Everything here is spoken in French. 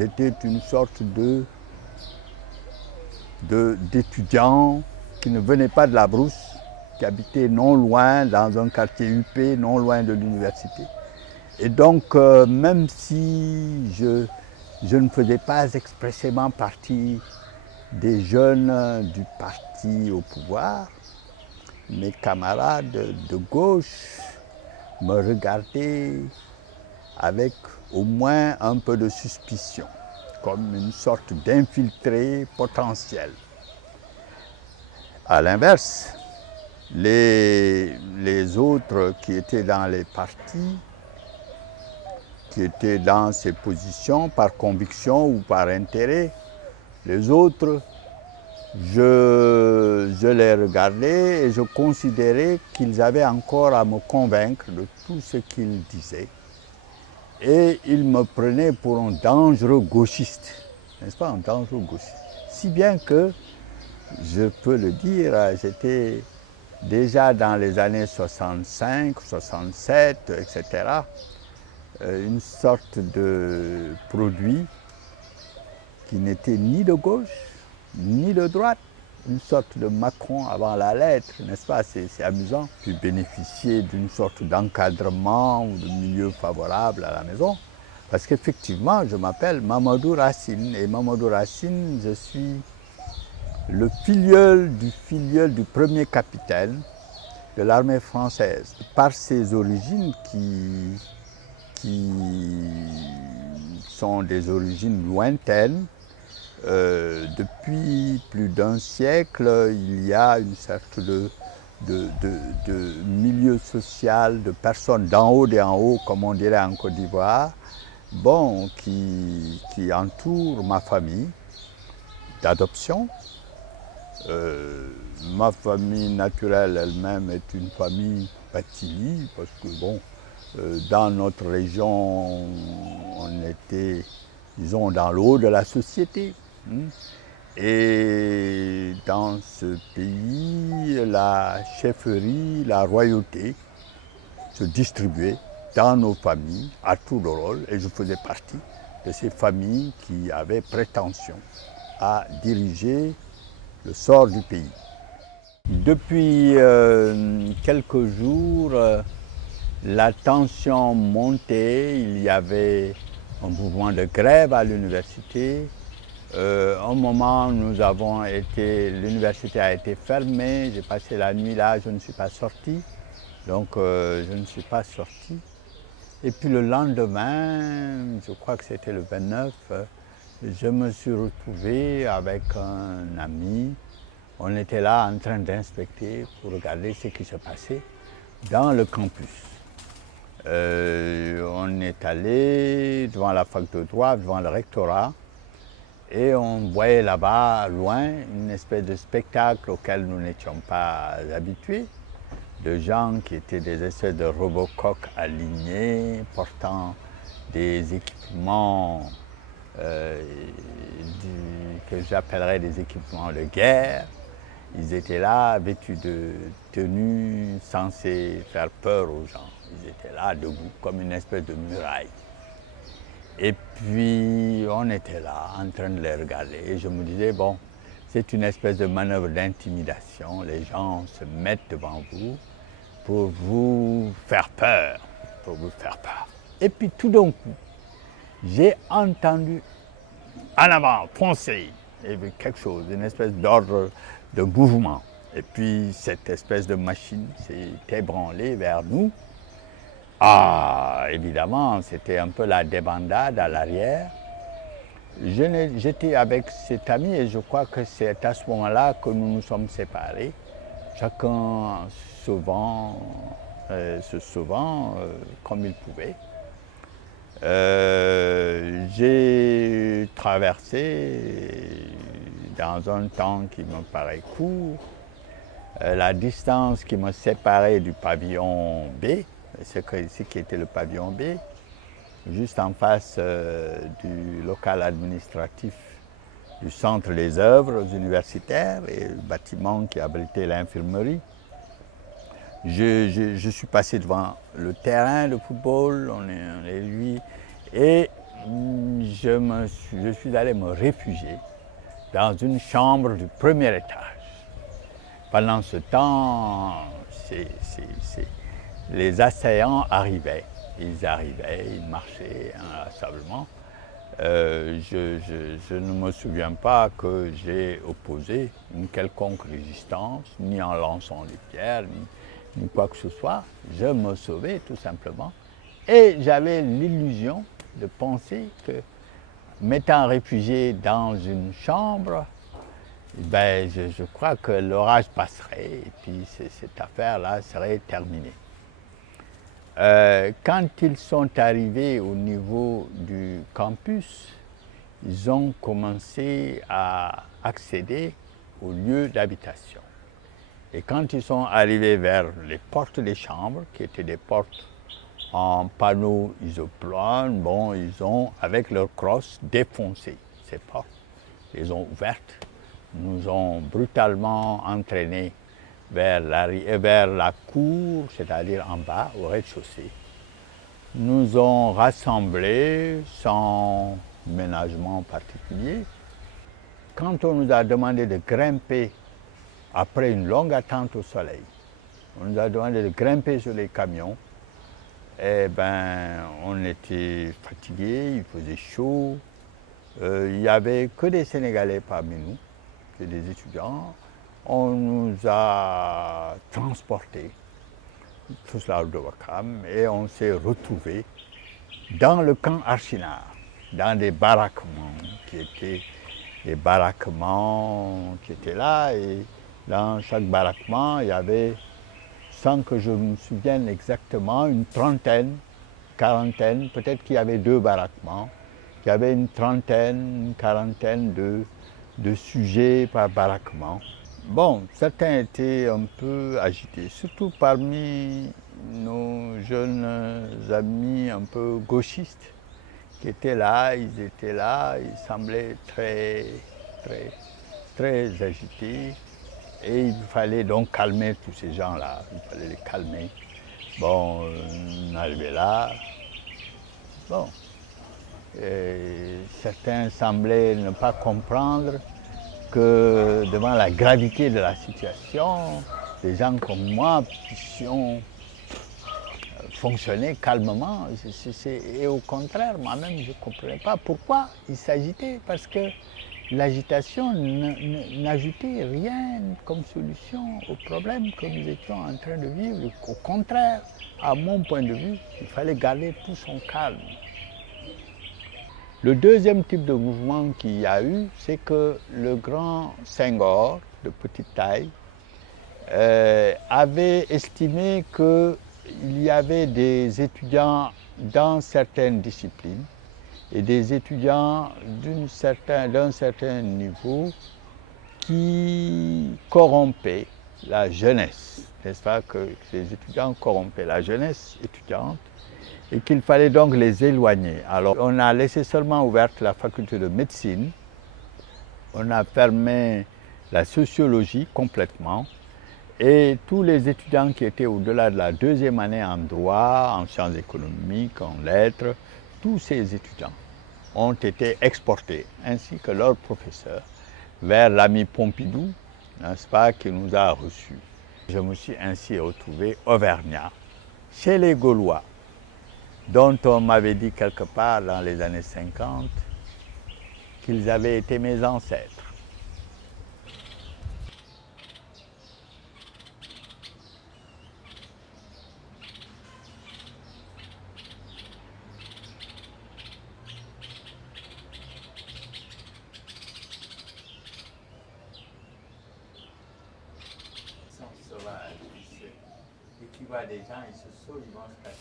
J'étais une sorte d'étudiant qui ne venait pas de la brousse, qui habitait non loin, dans un quartier huppé, non loin de l'université. Et donc, même si je ne faisais pas expressément partie des jeunes du parti au pouvoir, mes camarades de gauche me regardaient avec au moins un peu de suspicion, comme une sorte d'infiltré potentiel. À l'inverse, les autres qui étaient dans les partis, qui étaient dans ces positions par conviction ou par intérêt, les autres, je les regardais et je considérais qu'ils avaient encore à me convaincre de tout ce qu'ils disaient. Et ils me prenaient pour un dangereux gauchiste, n'est-ce pas, un dangereux gauchiste. Si bien que, je peux le dire, j'étais déjà dans les années 65, 67, etc., une sorte de produit qui n'était ni de gauche, ni de droite, une sorte de Macron avant la lettre, n'est-ce pas? C'est amusant. Puis bénéficier d'une sorte d'encadrement ou de milieu favorable à la maison. Parce qu'effectivement, je m'appelle Mamadou Racine. Et Mamadou Racine, je suis le filleul du premier capitaine de l'armée française. Par ses origines qui sont des origines lointaines, depuis plus d'un siècle, il y a une sorte de milieu social, de personnes d'en haut et en haut, comme on dirait en Côte d'Ivoire, bon, qui entourent ma famille d'adoption. Ma famille naturelle elle-même est une famille Batili, parce que bon, dans notre région, on était, disons, dans le haut de la société. Et dans ce pays, la chefferie, la royauté se distribuait dans nos familles à tour de rôle, et je faisais partie de ces familles qui avaient prétention à diriger le sort du pays. Depuis quelques jours, la tension montait, il y avait un mouvement de grève à l'université. Un moment, l'université a été fermée, j'ai passé la nuit là, je ne suis pas sorti. Donc je ne suis pas sorti. Et puis le lendemain, je crois que c'était le 29, je me suis retrouvé avec un ami. On était là en train d'inspecter pour regarder ce qui se passait dans le campus. On est allé devant la fac de droit, devant le rectorat, et on voyait là-bas, loin, une espèce de spectacle auquel nous n'étions pas habitués, de gens qui étaient des espèces de robocoques alignés, portant des équipements que j'appellerais des équipements de guerre. Ils étaient là, vêtus de tenues censées faire peur aux gens. Ils étaient là, debout, comme une espèce de muraille. Et puis, on était là, en train de les regarder. Et je me disais, bon, c'est une espèce de manœuvre d'intimidation. Les gens se mettent devant vous pour vous faire peur, Et puis, tout d'un coup, j'ai entendu en avant, foncez. Il y avait quelque chose, une espèce d'ordre de mouvement. Et puis cette espèce de machine s'est ébranlée vers nous. Ah, évidemment, c'était un peu la débandade à l'arrière. J'étais avec cet ami et je crois que c'est à ce moment-là que nous nous sommes séparés. Chacun se sauvant comme il pouvait. J'ai traversé dans un temps qui me paraît court la distance qui me séparait du pavillon B, ce qui était le pavillon B, juste en face du local administratif du centre des œuvres universitaires et le bâtiment qui abritait l'infirmerie. Je suis passé devant le terrain de football, et je suis allé me réfugier dans une chambre du premier étage. Pendant ce temps, les assaillants arrivaient. Ils marchaient inlassablement. Je ne me souviens pas que j'ai opposé une quelconque résistance, ni en lançant des pierres, ni quoi que ce soit. Je me sauvais tout simplement. Et j'avais l'illusion de penser que, m'étant réfugié dans une chambre, ben, je crois que l'orage passerait et puis cette affaire-là serait terminée. Quand ils sont arrivés au niveau du campus, ils ont commencé à accéder au lieu d'habitation. Et quand ils sont arrivés vers les portes des chambres, qui étaient des portes en panneaux isoplanes, bon, ils ont, avec leur crosse, défoncé ces portes, les ont ouvertes, nous ont brutalement entraînés vers la cour, c'est-à-dire en bas, au rez-de-chaussée. Nous ont rassemblés sans ménagement particulier. Quand on nous a demandé de grimper, après une longue attente au soleil, on nous a demandé de grimper sur les camions, eh ben, on était fatigués, il faisait chaud, il n'y avait que des Sénégalais parmi nous, que des étudiants. On nous a transportés, tous là de Ouakam, et on s'est retrouvés dans le camp Archinard, dans des baraquements qui étaient là, et dans chaque baraquement, il y avait, sans que je me souvienne exactement, une trentaine, quarantaine, peut-être qu'il y avait 2 baraquements, qu'il y avait une trentaine, une quarantaine de sujets par baraquement. Bon, certains étaient un peu agités, surtout parmi nos jeunes amis un peu gauchistes qui étaient là, ils semblaient très agités. Et il fallait donc calmer tous ces gens-là, il fallait les calmer. Bon, on arrivait là, bon, et certains semblaient ne pas comprendre que devant la gravité de la situation, des gens comme moi puissions fonctionner calmement. Et au contraire, moi-même, je ne comprenais pas pourquoi ils s'agitaient, parce que l'agitation n'ajoutait rien comme solution au problème que nous étions en train de vivre. Au contraire, à mon point de vue, il fallait garder tout son calme. Le deuxième type de mouvement qu'il y a eu, c'est que le grand Senghor, de petite taille, avait estimé qu'il y avait des étudiants dans certaines disciplines et des étudiants d'un certain niveau qui corrompaient la jeunesse, n'est-ce pas, que ces étudiants corrompaient la jeunesse étudiante et qu'il fallait donc les éloigner. Alors on a laissé seulement ouverte la faculté de médecine, on a fermé la sociologie complètement et tous les étudiants qui étaient au-delà de la 2e année en droit, en sciences économiques, en lettres, tous ces étudiants ont été exportés, ainsi que leurs professeurs, vers l'ami Pompidou, n'est-ce pas, qui nous a reçus. Je me suis ainsi retrouvé auvergnat, chez les Gaulois, dont on m'avait dit quelque part dans les années 50 qu'ils avaient été mes ancêtres. Sauvage, dès qu'ils voient des gens, ils se sauvent, ils vont se cacher.